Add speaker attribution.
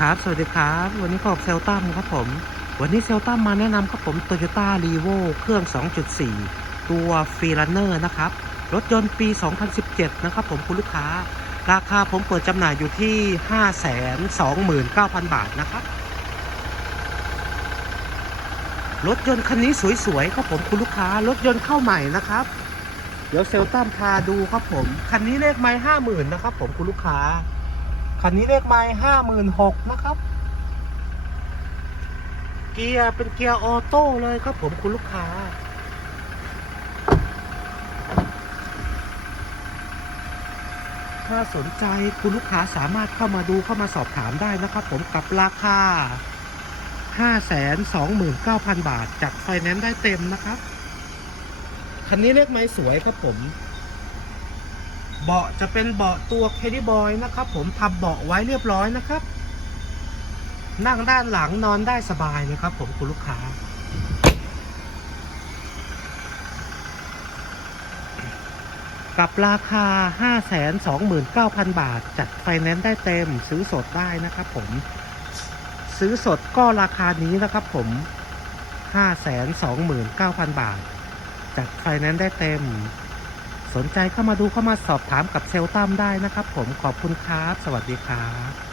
Speaker 1: ครับ สวัสดีครับ วันนี้ขอบเซลตัมครับผม วันนี้เซลตัมมาแนะนำครับผม Toyota r e v o เครื่อง 2.4 ตัวฟรีลันเนอร์นะครับ รถยนต์ปี 2017 นะครับผมคุณลูกค้า ราคาผมเปิดจำหน่ายอยู่ที่ 529,000 บาทนะครับ รถยนต์คันนี้สวยๆครับผมคุณลูกค้า รถยนต์เข้าใหม่นะครับ เดี๋ยวเซลตัมพาดูครับผม คันนี้เลขไม้ห้าหมื่นนะครับผมคุณลูกค้า คันนี้เลขไม้ห้าหมื่นหกนะครับ เกียร์เป็นเกียร์ออโต้เลยครับผมคุณลูกค้า ถ้าสนใจคุณลูกค้าสามารถเข้ามาดูเข้ามาสอบถามได้นะครับผมกับราคา 529,000 บาท จากไฟแนนซ์ได้เต็มนะครับ คันนี้เลขไม้สวยครับผม เบาะจะเป็นเบาะตัวเคด y บอยนะครับ ผมทำเบาะไว้เรียบร้อยนะครับ นั่งด้านหลังนอนได้สบายเลยครับ ผมคุณลูกค้า กับราคา 529,000 บาท จัดไฟแนนซ์ได้เต็มซื้อสดได้นะครับ ผม ซื้อสดก็ราคานี้นะครับ ผม 529,000 บาท จัดไฟแนนซ์ได้เต็ม สนใจเข้ามาดูเข้ามาสอบถามกับเซลตัมได้นะครับ ผมขอบคุณครับ สวัสดีครับ